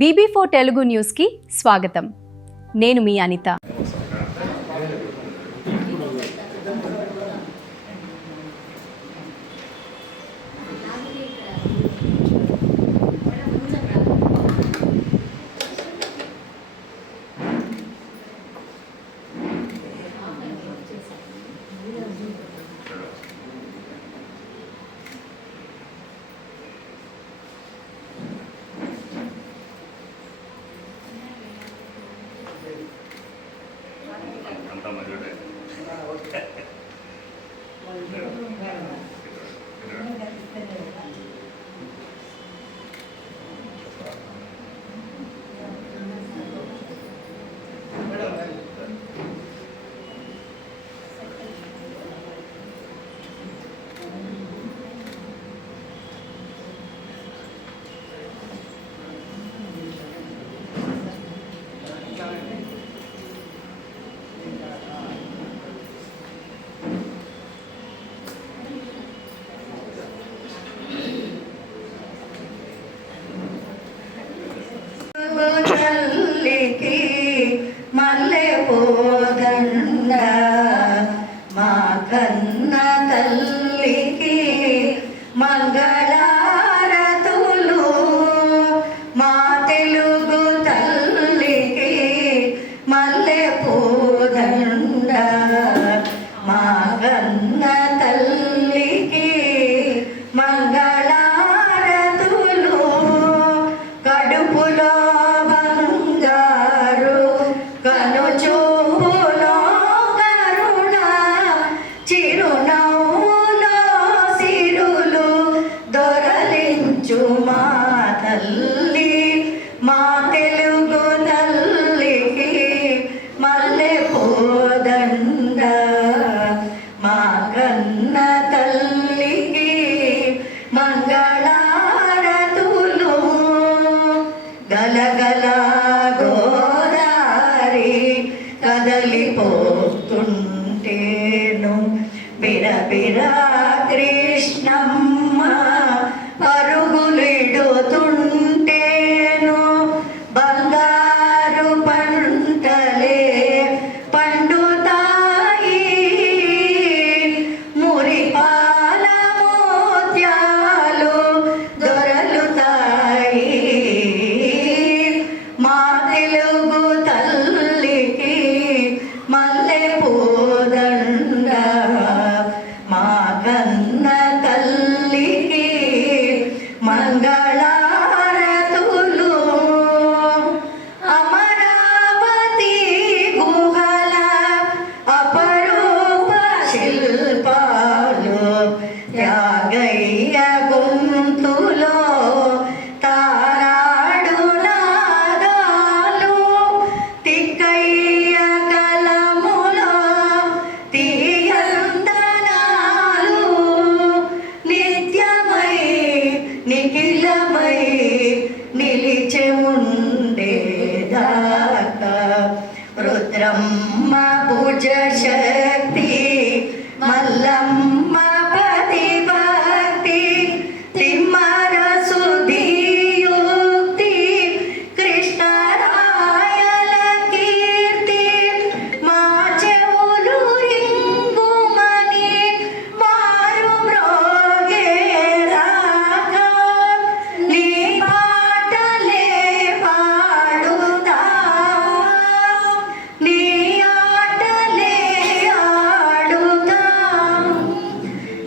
BB4 Telugu న్యూస్కి స్వాగతం. నేను మీ అనిత. మల్లె పోదండ మా కన్న తల్లికి మంగళారతులు, మా తెలుగు తల్లికి మల్లె పోదండ మా కన్న తల్లికి మంగళారతులు. కడుపులో కనుచూపులో కరుణ, చిరునవ్వులో సిరులు దొరలించు మా తల్లి, మా తెలుగు తల్లికి మల్లె పోదండ మా కన్న తల్లికి మంగళారతులు. గలగల కదలిపోతుంటేను బిరబిరా కృష్ణమ్మ పరుగులిడుతుంటేను, బంగారు పంటలే పండుతాయి, మురిపాల మోత్యాలు దొరలుతాయి. మా తెలుగు తల్లికి మల్లె పోదండ మా కన్న తల్లికి మంగళారతులు. అమరావతి గుహల అపరూప శిల్పాలు, త్యాగయ్య గొంతులో తారాడు నాదాలు, తిక్కయ్య కలములో తీయందనాలు, నిత్యమై నిఖిలమై నిలిచె ఉండేదాకా రుద్రమ్మ భుజ శక్తి, మల్లమ్మ పతి భక్తి, తిమ్మర సుధీయుక్తి, కృష్ణరాయల కీర్తి, మా చెవులు రింగుమని మారు మ్రోగేదాకా నీ పాటలే పాడుతా, నీ ఆటలే ఆడుతా.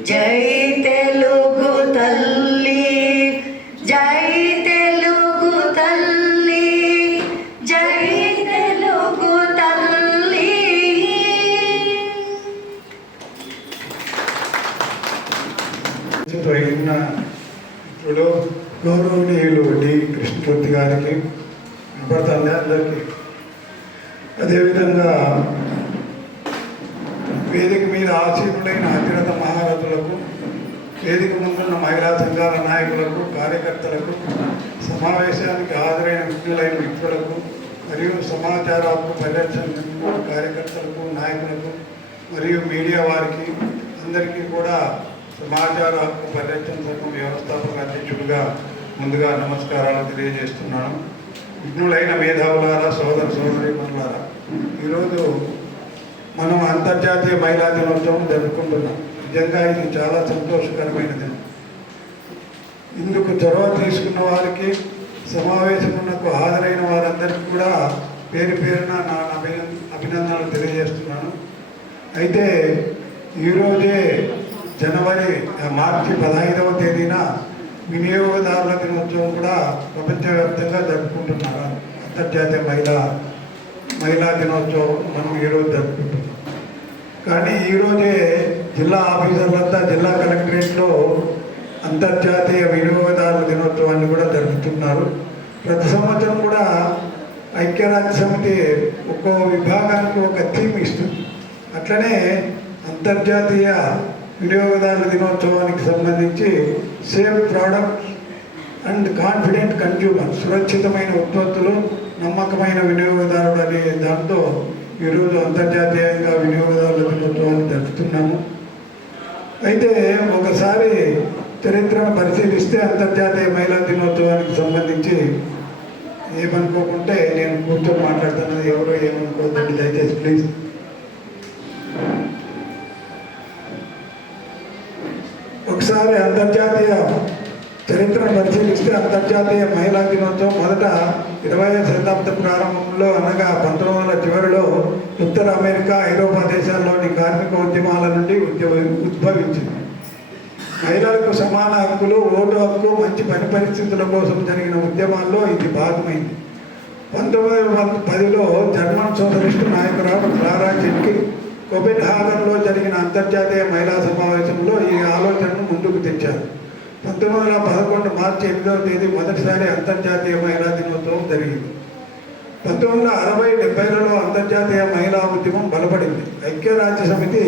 జై తెలుగు తల్లి, జై తెలుగు తల్లి, జై తెలుగు తల్లి. ఇప్పుడు గౌరవనీయులు డి కృష్ణమూర్తి గారికి వినపడుతుంది అందరికీ. అదేవిధంగా వేదిక మీద ఆసీనులైన అతిరథ మహారథులకు, వేదిక ముందున్న మహిళా సంఘాల నాయకులకు, కార్యకర్తలకు, సమావేశానికి హాజరైన విజ్ఞులైన మిత్రులకు మరియు సమాచార హక్కు పరిరక్షణ కార్యకర్తలకు, నాయకులకు మరియు మీడియా వారికి అందరికీ కూడా సమాచార హక్కు పరిరక్షణ సంఘం వ్యవస్థాపక అధ్యక్షుడిగా ముందుగా నమస్కారాలు తెలియజేస్తున్నాను. విఘ్నులైన మేధావులారా, సోదర సోదరీమణులారా, ఈరోజు మనం అంతర్జాతీయ మహిళా దినోత్సవం జరుపుకుంటున్నాం. నిజంగా ఇది చాలా సంతోషకరమైన దినం. ఇందుకు చొరవ తీసుకున్న వారికి, సమావేశమునకు హాజరైన వారందరికీ కూడా పేరు పేరున నా అభినందనలు తెలియజేస్తున్నాను. అయితే ఈరోజే మార్చి 15వ తేదీన వినియోగదారుల దినోత్సవం కూడా ప్రపంచవ్యాప్తంగా జరుపుకుంటున్నారు. అంతర్జాతీయ మహిళా దినోత్సవం మనం ఈరోజు జరుపుకుంటున్నాం. కానీ ఈరోజే జిల్లా ఆఫీసర్లంతా జిల్లా కలెక్టరేట్లో అంతర్జాతీయ వినియోగదారుల దినోత్సవాన్ని కూడా జరుపుతున్నారు. ప్రతి సంవత్సరం కూడా ఐక్యరాజ్య సమితి ఒక్కో విభాగానికి ఒక థీమ్ ఇస్తుంది. అట్లనే అంతర్జాతీయ వినియోగదారుల దినోత్సవానికి సంబంధించి safe products and confident consumer, సురక్షితమైన ఉత్పత్తులు, నమ్మకమైన వినియోగదారుడు అనే దాంతో ఈరోజు అంతర్జాతీయంగా వినియోగదారుల దినోత్సవాన్ని జరుపుతున్నాము. అయితే ఒకసారి చరిత్రను పరిశీలిస్తే అంతర్జాతీయ మహిళా దినోత్సవానికి సంబంధించి ఏమనుకోకుంటే నేను కూర్చొని మాట్లాడుతున్నది, ఎవరో ఏమనుకోదండి దయచేసి ప్లీజ్. ఒకసారి అంతర్జాతీయ చరిత్రను పరిశీలిస్తే అంతర్జాతీయ మహిళా దినోత్సవం మొదట 20వ శతాబ్ద ప్రారంభంలో అనగా 1900 చివరిలో ఉత్తర అమెరికా, ఐరోపా దేశాల్లోని కార్మిక ఉద్యమాల నుండి ఉద్భవించింది. మహిళలకు సమాన హక్కులు, ఓటు హక్కు, మంచి పని పరిస్థితుల కోసం జరిగిన ఉద్యమాల్లో ఇది భాగమైంది. 1910లో జర్మన్ సోషలిస్టు నాయకురాలు క్లారా జిట్కిన్ కోపెన్హాగన్లో జరిగిన అంతర్జాతీయ మహిళా సమావేశంలో ఈ ఆలోచనను ముందుకు తెచ్చారు. 1911 మార్చి 8వ తేదీ మొదటిసారి అంతర్జాతీయ మహిళా దినోత్సవం జరిగింది. 1960-70లలో అంతర్జాతీయ మహిళా ఉద్యమం బలపడింది. ఐక్యరాజ్య సమితి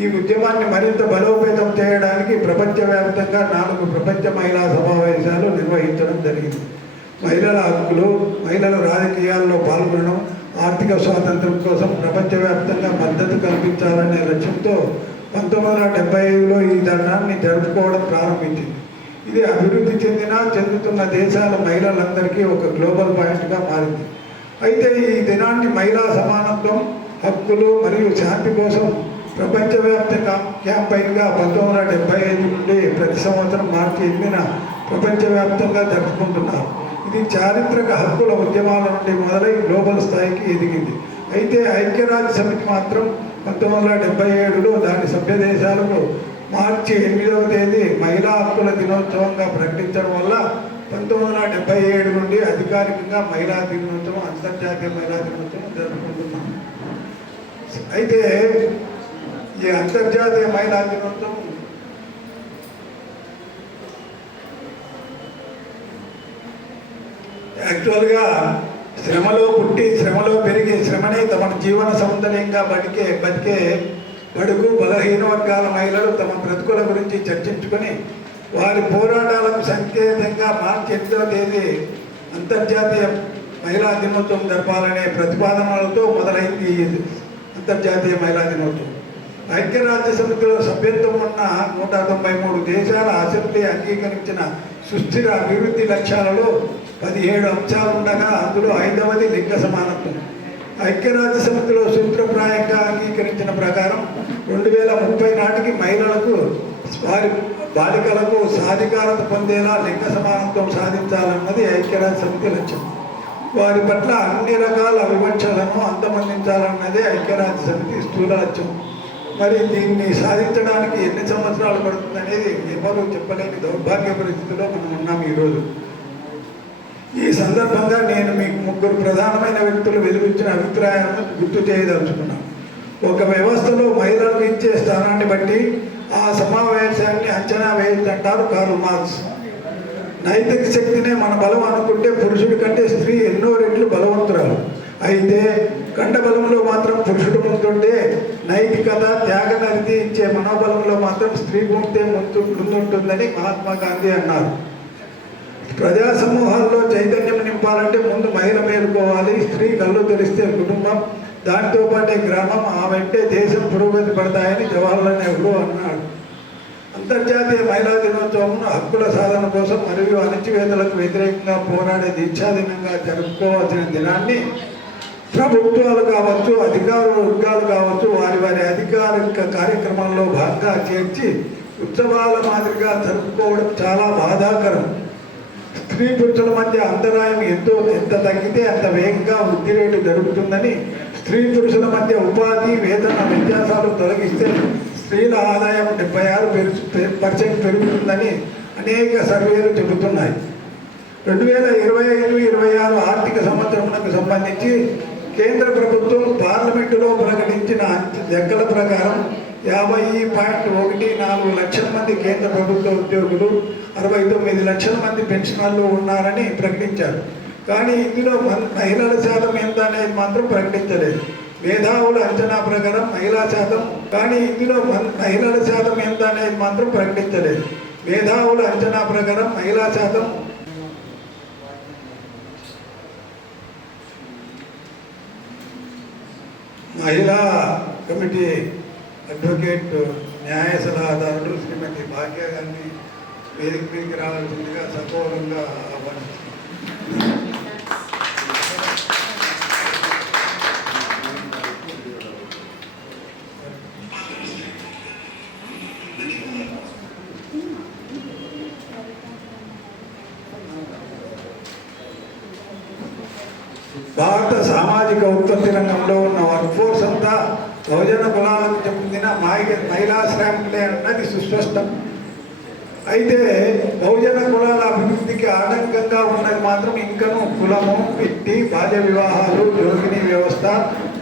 ఈ ఉద్యమాన్ని మరింత బలోపేతం చేయడానికి ప్రపంచవ్యాప్తంగా 4 ప్రపంచ మహిళా సమావేశాలు నిర్వహించడం జరిగింది. మహిళల హక్కులు, మహిళల రాజకీయాల్లో పాల్గొనడం, ఆర్థిక స్వాతంత్రం కోసం ప్రపంచవ్యాప్తంగా మద్దతు కల్పించాలనే లక్ష్యంతో 1975లో ఈ దినాన్ని జరుపుకోవడం ప్రారంభించింది. ఇది అభివృద్ధి చెందుతున్న దేశాల మహిళలందరికీ ఒక గ్లోబల్ పాయింట్గా మారింది. అయితే ఈ దినాన్ని మహిళా సమానత్వం, హక్కులు మరియు శాంతి కోసం ప్రపంచవ్యాప్త క్యాంపైన్గా 1975 నుండి ప్రతి సంవత్సరం మార్చి 8న ప్రపంచవ్యాప్తంగా జరుపుకుంటున్నారు. ఇది చారిత్రక హక్కుల ఉద్యమాల నుండి మొదలై గ్లోబల్ స్థాయికి ఎదిగింది. అయితే ఐక్యరాజ్య సమితి మాత్రం 1977లో దాని సభ్య దేశాలకు మార్చి 8వ తేదీ మహిళా హక్కుల దినోత్సవంగా ప్రకటించడం వల్ల 1977 నుండి అధికారికంగా మహిళా దినోత్సవం, అంతర్జాతీయ మహిళా దినోత్సవం జరుపుకుంటున్నాం. అయితే ఈ అంతర్జాతీయ మహిళా దినోత్సవం యాక్చువల్గా శ్రమలో పుట్టి, శ్రమలో పెరిగి, శ్రమనే తమ జీవన సౌందర్యంగా బతికే బడుగు బలహీన వర్గాల మహిళలు తమ బ్రతుకుల గురించి చర్చించుకొని వారి పోరాటాలకు సంకేతంగా మార్చి 8వ తేదీ అంతర్జాతీయ మహిళా దినోత్సవం జరపాలనే ప్రతిపాదనలతో మొదలైంది అంతర్జాతీయ మహిళా దినోత్సవం. ఐక్యరాజ్య సమితిలో సభ్యత్వం ఉన్న 193 దేశాల అసెంబ్లీ అంగీకరించిన సుస్థిర అభివృద్ధి లక్ష్యాలలో 17 అంశాలు ఉండగా అందులో 5వది లింగ సమానత్వం. ఐక్యరాజ్య సమితిలో సూత్రప్రాయంగా అంగీకరించిన ప్రకారం 2030 నాటికి మహిళలకు, వారి బాలికలకు సాధికారత పొందేలా లింగ సమానత్వం సాధించాలన్నది ఐక్యరాజ్య సమితి లక్ష్యం. వారి పట్ల అన్ని రకాల వివక్షలను అంతమొందించాలన్నదే ఐక్యరాజ్య సమితి స్థూల లక్ష్యం. మరి దీన్ని సాధించడానికి ఎన్ని సంవత్సరాలు పడుతుందనేది ఎవరు చెప్పలేని దౌర్భాగ్య పరిస్థితిలో మనం ఉన్నాం ఈరోజు. ఈ సందర్భంగా నేను మీకు 3 ప్రధానమైన వ్యక్తులు వెలువించిన అభిప్రాయాలను గుర్తు చేయదలుచుకున్నాను. ఒక వ్యవస్థలో మహిళలకు ఇచ్చే స్థానాన్ని బట్టి ఆ సమావేశాన్ని అంచనా వేయొద్దంటారు కార్ల్ మార్క్స్. నైతిక శక్తినే మన బలం అనుకుంటే పురుషుడి కంటే స్త్రీ ఎన్నో రెట్లు బలవంతురాలు. అయితే కండబలంలో మాత్రం పురుషుడు ముందుంటే, నైతికత, త్యాగనరిది ఇచ్చే మనోబలంలో మాత్రం స్త్రీ ముందుంటుందని మహాత్మా గాంధీ అన్నారు. ప్రజా సమూహాల్లో చైతన్యం నింపాలంటే ముందు మహిళ మేలుకోవాలి. స్త్రీ కళ్ళు తెరిస్తే కుటుంబం, దానితో పాటే గ్రామం, ఆ వెంటే దేశం పురోగతి పడతాయని జవహర్లాల్ నెహ్రూ అన్నాడు. అంతర్జాతీయ మహిళా దినోత్సవంను హక్కుల సాధన కోసం మరియు అణచివేతలకు వ్యతిరేకంగా పోరాడే దీక్షా దినంగా జరుపుకోవాల్సిన దినాన్ని ప్రభుత్వాలు కావచ్చు, అధికార వర్గాలు కావచ్చు, వారి వారి అధికారిక కార్యక్రమాల్లో భాగంగా చేర్చి ఉత్సవాల మాదిరిగా జరుపుకోవడం చాలా బాధాకరం. స్త్రీ పురుషుల మధ్య అంతరాయం ఎంత తగ్గితే అంత వేగంగా వృద్ధి రేటు జరుగుతుందని, స్త్రీ పురుషుల మధ్య ఉపాధి వేతన వ్యత్యాసాలు తొలగిస్తే స్త్రీల ఆదాయం 76% పెరుగుతుందని అనేక సర్వేలు చెబుతున్నాయి. 2025-26 ఆర్థిక సంవత్సరంకు సంబంధించి కేంద్ర ప్రభుత్వం పార్లమెంటులో ప్రకటించిన లెక్కల ప్రకారం 50.14 లక్షల మంది కేంద్ర ప్రభుత్వ ఉద్యోగులు, 69 లక్షల మంది పెన్షనర్లు ఉన్నారని ప్రకటించారు. కానీ ఇందులో మహిళల శాతం ఎంత అనేది మాత్రం ప్రకటించలేదు. మేధావుల అంచనా ప్రకారం మహిళా శాతం ఎంత అనేది మాత్రం ప్రకటించలేదు. మేధావుల అంచనా ప్రకారం మహిళా శాతం మహిళా కమిటీ అడ్వకేట్ న్యాయ సలహాదారుడు శ్రీమతి భాగ్య గారిని వేదిక మీదకి రావాల్సిందిగా సగౌరవంగా ఆహ్వానిస్తున్నాను. భారత సామాజిక ఉత్పత్తి రంగంలో ఉన్న వర్క్ఫోర్స్ అంతా బహుజన కులాలకు చెందిన మహిళా శ్రామికులే అన్నది సుస్పష్టం. అయితే బహుజన కులాల అభివృద్ధికి ఆటంకంగా ఉన్నది మాత్రం ఇంకనూ కులము, వ్యక్తి, బాల్య వివాహాలు, జోగిని వ్యవస్థ,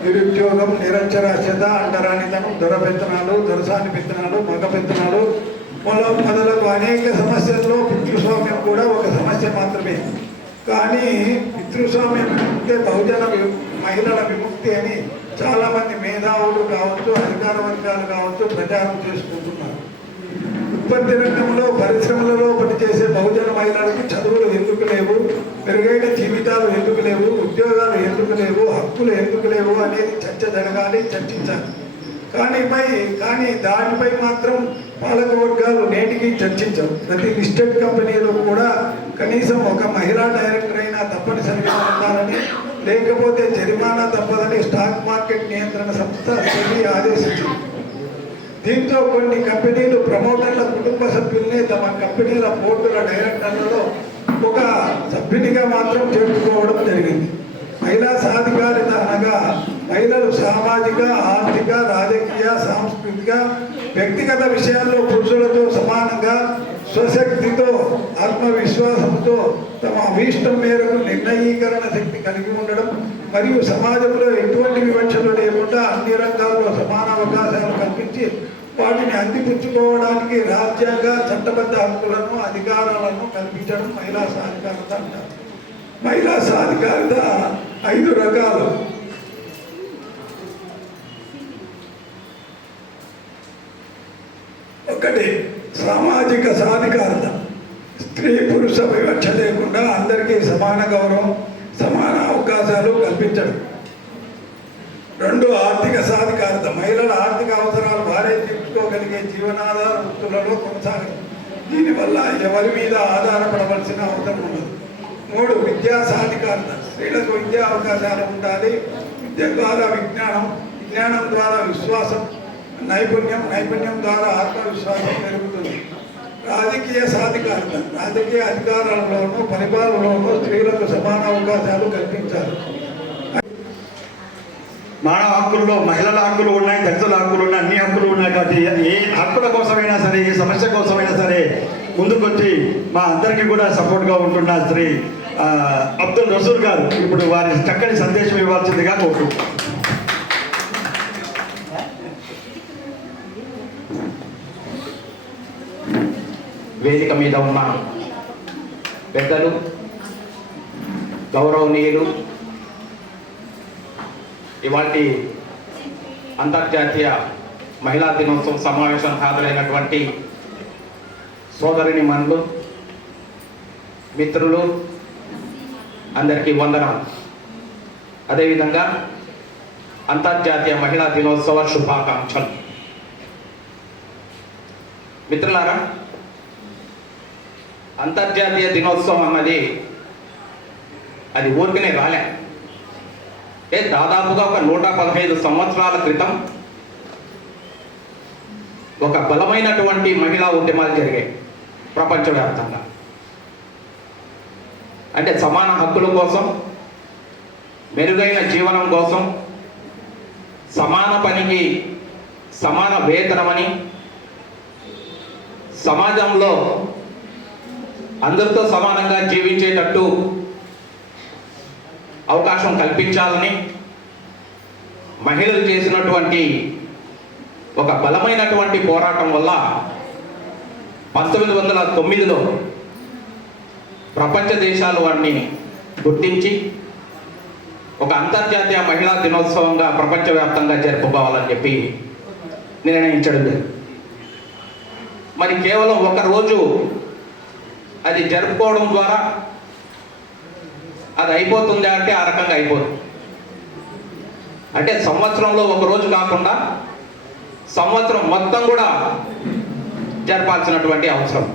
నిరుద్యోగం, నిరక్షరాస్యత, అంటరానితనం, దొరపెత్తనాలు, దొరసాని పెత్తనాలు, మగ పెత్తనాలు మొదలగు అనేక సమస్యల్లో పితృస్వామ్యం కూడా ఒక సమస్య మాత్రమే. కానీ పితృస్వామ్యం అంటే బహుజన మహిళల విముక్తి అని చాలామంది మేధావులు కావచ్చు, అధికార వర్గాలు కావచ్చు ప్రచారం చేసుకుంటున్నారు. ఉత్పత్తి రంగంలో, పరిశ్రమలలో పనిచేసే బహుజన మహిళలకు చదువులు ఎందుకు లేవు, మెరుగైన జీవితాలు ఎందుకు లేవు, ఉద్యోగాలు ఎందుకు లేవు, హక్కులు ఎందుకు లేవు అనేది చర్చ జరగాలి, చర్చించాలి. కానీ దానిపై మాత్రం పాలక వర్గాలు నేటికి చర్చించవు. ప్రతి లిస్టెడ్ కంపెనీలో కూడా కనీసం ఒక మహిళా డైరెక్టర్ అయినా తప్పనిసరిగా ఉండాలని, లేకపోతే జరిమానా తప్పదని స్టాక్ మార్కెట్ నియంత్రణ సంస్థ సెబీ ఆదేశించింది. దీంతో కొన్ని కంపెనీలు ప్రమోటర్ల కుటుంబ సభ్యుల్ని తమ కంపెనీల బోర్డుల డైరెక్టర్లలో ఒక సభ్యునిగా మాత్రం చేర్చుకోవడం జరిగింది. మహిళా సాధికారిత అనగా మహిళలు సామాజిక, ఆర్థిక, రాజకీయ, సాంస్కృతిక, వ్యక్తిగత విషయాల్లో పురుషులతో సమానంగా స్వశక్తితో, ఆత్మవిశ్వాసంతో తమ అభీష్టం మేరకు నిర్ణయీకరణ శక్తి కలిగి ఉండడం మరియు సమాజంలో ఎటువంటి వివక్షలు లేకుండా అన్ని రంగాల్లో సమాన అవకాశాలు కల్పించి వాటిని అందిపుచ్చుకోవడానికి రాజ్యాంగ చట్టబద్ధ హక్కులను, అధికారాలను కల్పించడం మహిళా సాధికారత అంటారు. మహిళా సాధికారత 5 రకాలు. ఒకటి, సామాజిక సాధికారత. స్త్రీ పురుష వివక్ష లేకుండా అందరికీ సమాన గౌరవం, సమాన అవకాశాలు కల్పించడం. 2, ఆర్థిక సాధికారత. మహిళల ఆర్థిక అవసరాలు వారే తీర్చుకోగలిగే జీవనాధార వృత్తులలో కొనసాగడం. దీనివల్ల ఎవరి మీద ఆధారపడవలసిన అవసరం ఉండదు. 3, విద్యా సాధికారత. స్త్రీలకు విద్యా అవకాశాలు ఉండాలి. విద్య ద్వారా విజ్ఞానం ద్వారా విశ్వాసం, నైపుణ్యం ద్వారా ఆత్మవిశ్వాసం పెరుగుతుంది. రాజకీయ సాధికారత. రాజకీయ అధికారాలలోనూ పరిపాలనలోనూ స్త్రీలకు సమాన అవకాశాలు కల్పించాలి. మానవ హక్కుల్లో మహిళల హక్కులు ఉన్నాయి, దళితుల హక్కులు ఉన్నాయి, అన్ని హక్కులు ఉన్నాయి. కాబట్టి ఏ హక్కుల కోసమైనా సరే, ఏ సమస్య కోసమైనా సరే ముందుకొచ్చి మా అందరికీ కూడా సపోర్ట్గా ఉంటున్న శ్రీ అబ్దుల్ రసూల్ గారు ఇప్పుడు వారి చక్కని సందేశం ఇవ్వాల్సిందిగా కోరుకుంటున్నాను. వేదిక మీద ఉన్న పెద్దలు, గౌరవనీయులు, ఇవాటి అంతర్జాతీయ మహిళా దినోత్సవం సమావేశం హాజరైనటువంటి సోదరిని మనులు, మిత్రులు అందరికీ వందనాలు. అదేవిధంగా అంతర్జాతీయ మహిళా దినోత్సవ శుభాకాంక్షలు. మిత్రులారా, అంతర్జాతీయ దినోత్సవం అన్నది అది ఊరికనే రాలే. అంటే దాదాపుగా ఒక 115 సంవత్సరాల క్రితం ఒక బలమైనటువంటి మహిళా ఉద్యమాలు జరిగాయి ప్రపంచవ్యాప్తంగా. అంటే సమాన హక్కుల కోసం, మెరుగైన జీవనం కోసం, సమాన పనికి సమాన వేతనమని, సమాజంలో అందరితో సమానంగా జీవించేటట్టు అవకాశం కల్పించాలని మహిళలు చేసినటువంటి ఒక బలమైనటువంటి పోరాటం వల్ల 1909లో ప్రపంచ దేశాలు వాటిని గుర్తించి ఒక అంతర్జాతీయ మహిళా దినోత్సవంగా ప్రపంచవ్యాప్తంగా జరుపుకోవాలని చెప్పి నిర్ణయించడం జరిగింది. మరి కేవలం ఒక రోజు అది జరుపుకోవడం ద్వారా అది అయిపోతుందా అంటే ఆ రకంగా అయిపోతుంది. అంటే సంవత్సరంలో ఒక రోజు కాకుండా సంవత్సరం మొత్తం కూడా జరపాల్సినటువంటి అవసరం.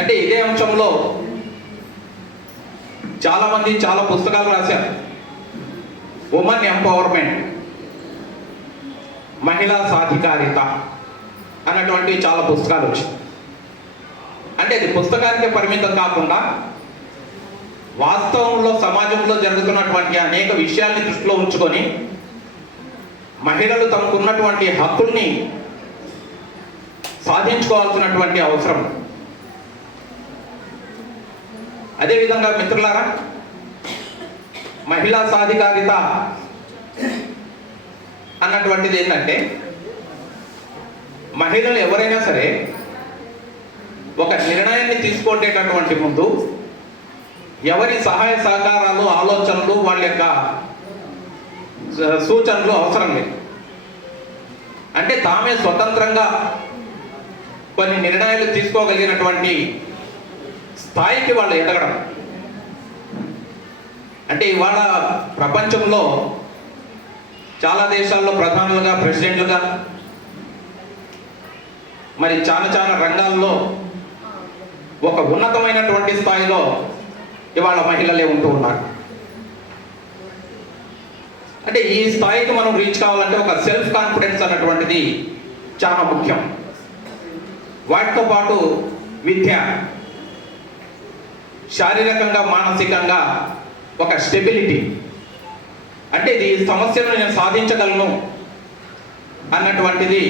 అంటే ఇదే అంశంలో చాలామంది చాలా పుస్తకాలు రాశారు. ఉమెన్ ఎంపవర్మెంట్, మహిళా సాధికారిత అన్నటువంటి చాలా పుస్తకాలు వచ్చాయి. అంటే ఇది పుస్తకానికి పరిమితం కాకుండా వాస్తవంలో సమాజంలో జరుగుతున్నటువంటి అనేక విషయాల్ని దృష్టిలో ఉంచుకొని మహిళలు తమకున్నటువంటి హక్కుల్ని సాధించుకోవాల్సినటువంటి అవసరం. అదేవిధంగా మిత్రులారా, మహిళా సాధికారిత అన్నటువంటిది ఏంటంటే మహిళలు ఎవరైనా సరే ఒక నిర్ణయాన్ని తీసుకునేటటువంటి ముందు ఎవరి సహాయ సహకారాలు, ఆలోచనలు, వాళ్ళ యొక్క సూచనలు అవసరం లేదు. అంటే తామే స్వతంత్రంగా కొన్ని నిర్ణయాలు తీసుకోగలిగినటువంటి స్థాయికి వాళ్ళు ఎదగడం. అంటే ఇవాళ ప్రపంచంలో చాలా దేశాల్లో ప్రధానులుగా, ప్రెసిడెంట్లుగా, మరి చాలా రంగాల్లో ఒక ఉన్నతమైనటువంటి స్థాయిలో ఇవాళ మహిళలే ఉంటూ ఉన్నారు. అంటే ఈ స్థాయికి మనం రీచ్ కావాలంటే ఒక సెల్ఫ్ కాన్ఫిడెన్స్ అన్నటువంటిది చాలా ముఖ్యం. వాటితో పాటు విద్య, శారీరకంగా, మానసికంగా ఒక స్టెబిలిటీ, అంటే ఇది సమస్యను నేను సాధించగలను అన్నటువంటిది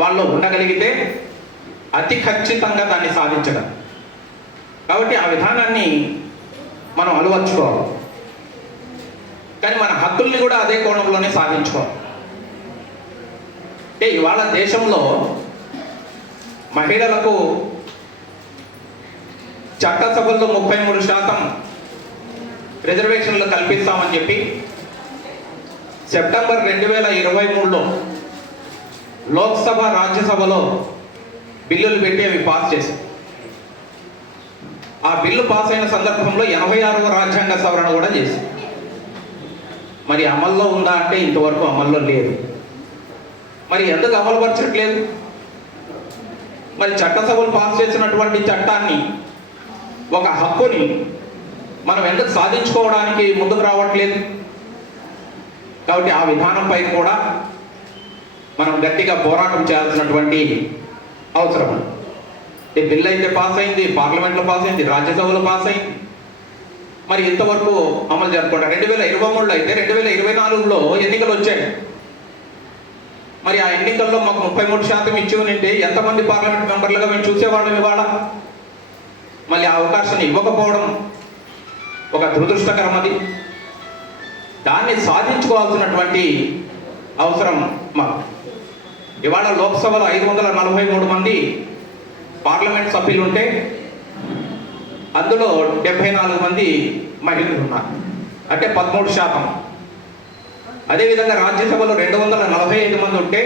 వాళ్ళు ఉండగలిగితే అతి ఖచ్చితంగా దాన్ని సాధించగలం. కాబట్టి ఆ విధానాన్ని మనం అలవర్చుకోవాలి. కానీ మన హక్కుల్ని కూడా అదే కోణంలోనే సాధించుకోవాలి. అంటే ఇవాళ దేశంలో మహిళలకు చట్టసభల్లో 33% రిజర్వేషన్లు కల్పిస్తామని చెప్పి సెప్టెంబర్ 2023లో లోక్సభ, రాజ్యసభలో బిల్లులు పెట్టి అవి పాస్ చేశారు. ఆ బిల్లు పాస్ అయిన సందర్భంలో 86వ రాజ్యాంగ సవరణ కూడా చేశారు. మరి అమల్లో ఉందా అంటే ఇంతవరకు అమల్లో లేదు. మరి ఎందుకు అమలుపరచట్లేదు? మరి చట్టసభలు పాస్ చేసినటువంటి చట్టాన్ని, ఒక హక్కుని మనం ఎందుకు సాధించుకోవడానికి ముందుకు రావట్లేదు? కాబట్టి ఆ విధానంపై కూడా మనం గట్టిగా పోరాటం చేయాల్సినటువంటి అవసరం. ఈ బిల్ అయితే పాస్ అయింది, పార్లమెంట్లో పాస్ అయింది, రాజ్యసభలో పాస్ అయింది. మరి ఇంతవరకు అమలు జరపకుండా 2023లో అయితే 2024లో ఎన్నికలు వచ్చాయి. మరి ఆ ఎన్నికల్లో మాకు 33% ఇచ్చి ఉంటే ఎంతమంది పార్లమెంట్ మెంబర్లుగా మేము చూసేవాళ్ళం. ఇవాళ మళ్ళీ ఆ అవకాశాన్ని ఇవ్వకపోవడం ఒక దురదృష్టకరం. అది దాన్ని సాధించుకోవాల్సినటువంటి అవసరం మాకు. ఇవాళ లోక్సభలో 543 మంది పార్లమెంట్ సభ్యులు ఉంటే అందులో 74 మంది మహిళలు ఉన్నారు, అంటే 13%. అదేవిధంగా రాజ్యసభలో 245 మంది ఉంటే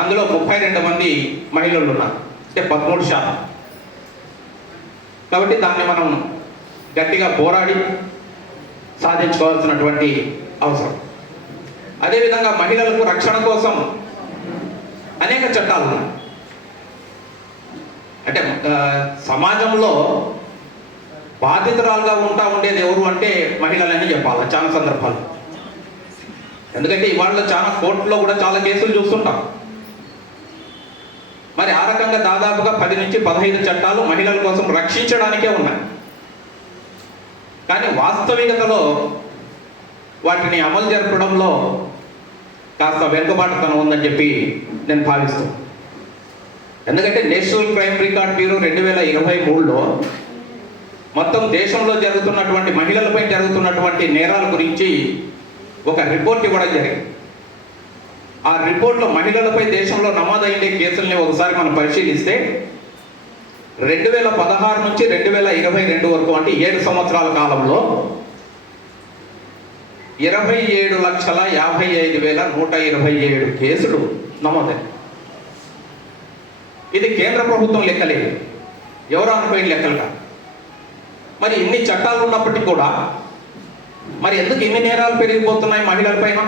అందులో 32 మంది మహిళలు ఉన్నారు, అంటే 13%. కాబట్టి దాన్ని మనం గట్టిగా పోరాడి సాధించుకోవాల్సినటువంటి అవసరం. అదేవిధంగా మహిళలకు రక్షణ కోసం అనేక చట్టాలు ఉన్నాయి. అంటే సమాజంలో బాధితురాలుగా ఉండేది ఎవరు అంటే మహిళలని చెప్పాలి చాలా సందర్భాలు. ఎందుకంటే ఇవాళ చాలా కోర్టులో కూడా చాలా కేసులు చూస్తుంటాం. మరి ఆ రకంగా దాదాపుగా 10 నుంచి 15 చట్టాలు మహిళల కోసం రక్షించడానికే ఉన్నాయి. కానీ వాస్తవికతలో వాటిని అమలు జరపడంలో కాస్త వెనుకబాటుతనం ఉందని చెప్పి నేను భావిస్తాను. ఎందుకంటే నేషనల్ క్రైమ్ రికార్డ్ బ్యూరో 2023లో మొత్తం దేశంలో జరుగుతున్నటువంటి మహిళలపై జరుగుతున్నటువంటి నేరాల గురించి ఒక రిపోర్ట్ ఇవ్వడం జరిగింది. ఆ రిపోర్ట్లో మహిళలపై దేశంలో నమోదయ్యే కేసుల్ని ఒకసారి మనం పరిశీలిస్తే 2016 నుంచి 2022 వరకు అంటే 7 సంవత్సరాల కాలంలో 27,55,127 కేసులు నమోదయ్యాయి. ఇది కేంద్ర ప్రభుత్వం లెక్కలేదు, ఎవరు అనుకోయిన లెక్కలు కాదు. మరి ఇన్ని చట్టాలు ఉన్నప్పటికీ కూడా మరి ఎందుకు ఇన్ని నేరాలు పెరిగిపోతున్నాయి మహిళల పైన?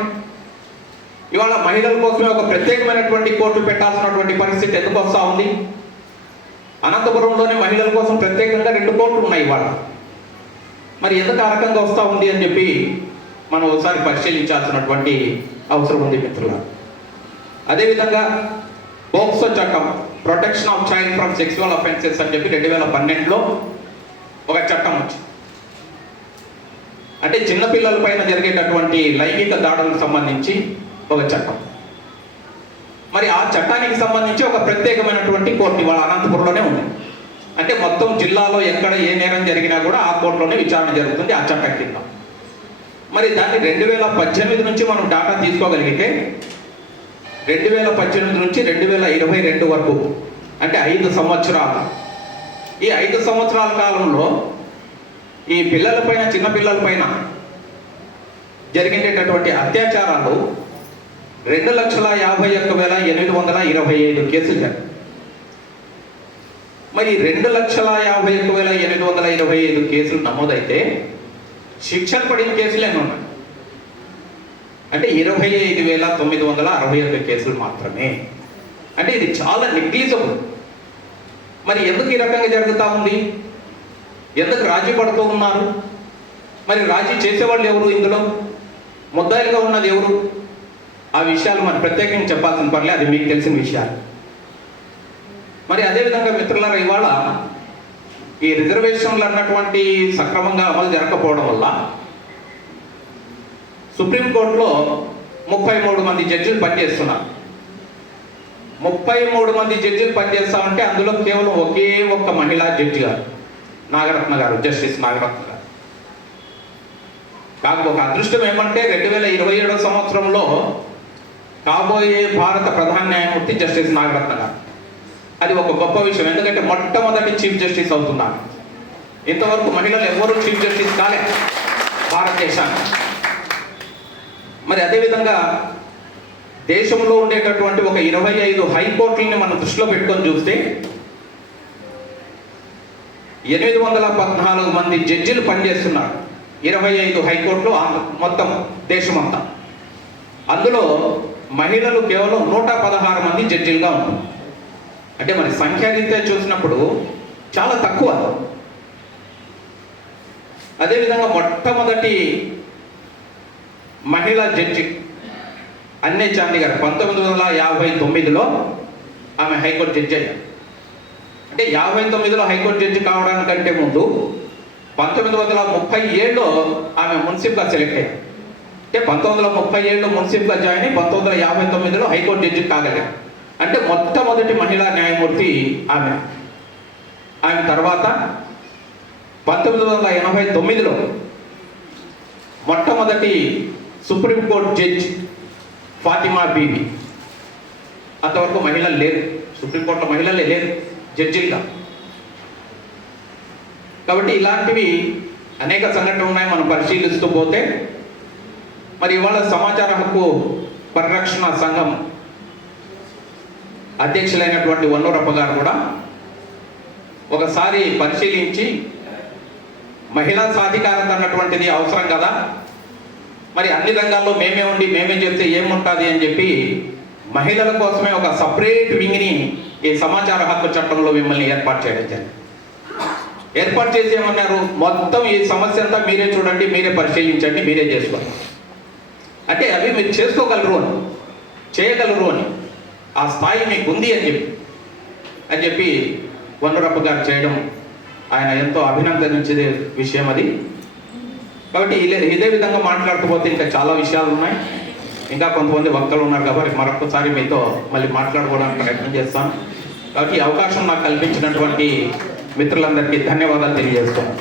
ఇవాళ మహిళల కోసమే ఒక ప్రత్యేకమైనటువంటి కోర్టు పెట్టాల్సినటువంటి పరిస్థితి ఎందుకు వస్తూ ఉంది? అనంతపురంలోనే మహిళల కోసం ప్రత్యేకంగా 2 కోర్టులు ఉన్నాయి ఇవాళ. మరి ఎందుకు ఆ రకంగా వస్తూ ఉంది అని చెప్పి మనం ఒకసారి పరిశీలించాల్సినటువంటి అవసరం ఉంది మిత్రుల. అదేవిధంగా పోక్సో చట్టం, protection of child from sexual offences అని చెప్పి 2012లో ఒక చట్టం వచ్చింది. అంటే చిన్నపిల్లల పైన జరిగేటటువంటి లైంగిక దాడులకు సంబంధించి ఒక చట్టం. మరి ఆ చట్టానికి సంబంధించి ఒక ప్రత్యేకమైనటువంటి కోర్టు ఇవాళ అనంతపురంలోనే ఉంది. అంటే మొత్తం జిల్లాలో ఎక్కడ ఏ నేరం జరిగినా కూడా ఆ కోర్టులోనే విచారణ జరుగుతుంది ఆ చట్టం కింద. మరి దాన్ని 2018 నుంచి మనం డాటా తీసుకోగలిగితే 2018 నుంచి 2022 వరకు అంటే 5 సంవత్సరాలు. ఈ 5 సంవత్సరాల కాలంలో ఈ పిల్లలపైన, చిన్నపిల్లలపైన జరిగేటటువంటి అత్యాచారాలు 2,51,825 కేసులు జరిగాయి. మరి 2,51,825 కేసులు నమోదైతే శిక్షలు పడిన కేసులు ఎన్ని ఉన్నాయి అంటే 25,961 కేసులు మాత్రమే. అంటే ఇది చాలా నెగ్లిజబుల్. మరి ఎందుకు ఈ రకంగా జరుగుతూ ఉంది? ఎందుకు రాజీ పడుతూ ఉన్నారు? మరి రాజీ చేసేవాళ్ళు ఎవరు? ఇందులో ముద్దాయిలుగా ఉన్నది ఎవరు? ఆ విషయాలు మరి ప్రత్యేకంగా చెప్పాల్సిన పర్లే, అది మీకు తెలిసిన విషయాలు. మరి అదేవిధంగా మిత్రులారా, ఇవాళ ఈ రిజర్వేషన్లు అన్నటువంటి సక్రమంగా అమలు జరగకపోవడం వల్ల సుప్రీంకోర్టులో 33 మంది జడ్జిలు పనిచేస్తున్నారు. 33 మంది జడ్జిలు పనిచేస్తామంటే అందులో కేవలం ఒకే ఒక్క మహిళా జడ్జి గారు, నాగరత్న గారు, జస్టిస్ నాగరత్న గారు. కాకపోతే ఒక అదృష్టం ఏమంటే 2027 సంవత్సరంలో కాబోయే భారత ప్రధాన న్యాయమూర్తి జస్టిస్ నాగరత్న గారు. అది ఒక గొప్ప విషయం. ఎందుకంటే మొట్టమొదటి చీఫ్ జస్టిస్ అవుతున్నారు. ఇంతవరకు మహిళలు ఎవరు చీఫ్ జస్టిస్ కాలే భారతదేశానికి. మరి అదేవిధంగా దేశంలో ఉండేటటువంటి ఒక 25 హైకోర్టులని మనం దృష్టిలో పెట్టుకొని చూస్తే 814 మంది జడ్జిలు పనిచేస్తున్నారు 25 హైకోర్టులు మొత్తం దేశమంతా. అందులో మహిళలు కేవలం 116 మంది జడ్జిలుగా ఉంటారు. అంటే మరి సంఖ్యారీత్యా చూసినప్పుడు చాలా తక్కువ. అదేవిధంగా మొట్టమొదటి మహిళా జడ్జి అన్నే చాందీ గారు 1959లో ఆమె హైకోర్టు జడ్జి అయ్యారు. అంటే 59లో హైకోర్టు జడ్జి కావడానికంటే ముందు 1937లో ఆమె మున్సిఫ్గా సెలెక్ట్ అయ్యారు. అంటే 1937లో మున్సిఫ్గా జాయిన్ అయ్యి 1959లో హైకోర్టు జడ్జి కాగలిగారు. అంటే మొట్టమొదటి మహిళా న్యాయమూర్తి ఆమె. ఆమె తర్వాత 1989లో మొట్టమొదటి సుప్రీంకోర్టు జడ్జి ఫాతిమా బీబీ. అంతవరకు మహిళలు లేరు, సుప్రీంకోర్టులో మహిళలే లేరు జడ్జిలుగా. కాబట్టి ఇలాంటివి అనేక సంఘటనలు ఉన్నాయి. మనం పరిశీలిస్తూ పోతే మరి ఇవాళ సమాచార హక్కు పరిరక్షణ సంఘం అధ్యక్షులైనటువంటి వన్నూరప్ప గారు కూడా ఒకసారి పరిశీలించి మహిళా సాధికారత అన్నటువంటిది అవసరం కదా, మరి అన్ని రంగాల్లో మేమే ఉండి మేమే చెప్తే ఏముంటుంది అని చెప్పి మహిళల కోసమే ఒక సపరేట్ వింగ్ని ఈ సమాచార హక్కు చట్టంలో మిమ్మల్ని ఏర్పాటు చేయడం జరిగింది. ఏర్పాటు చేసి ఏమన్నారు, మొత్తం ఈ సమస్య అంతా మీరే చూడండి, మీరే పరిశీలించండి, మీరే చేసుకోండి. అంటే అవి మీరు చేసుకోగలరు అని, చేయగలరు అని, ఆ స్థాయి మీకు ఉంది అని చెప్పి వనరప్ప గారు చేయడం ఆయన ఎంతో అభినందించే విషయం అది. కాబట్టి ఇదే విధంగా మాట్లాడుతూ పోతే ఇంకా చాలా విషయాలు ఉన్నాయి. ఇంకా కొంతమంది వక్తలు ఉన్నారు కాబట్టి మరొకసారి మీతో మళ్ళీ మాట్లాడుకోవడానికి ప్రయత్నం చేస్తాను. కాబట్టి ఈ అవకాశం నాకు కల్పించినటువంటి మిత్రులందరికీ ధన్యవాదాలు తెలియజేస్తాను.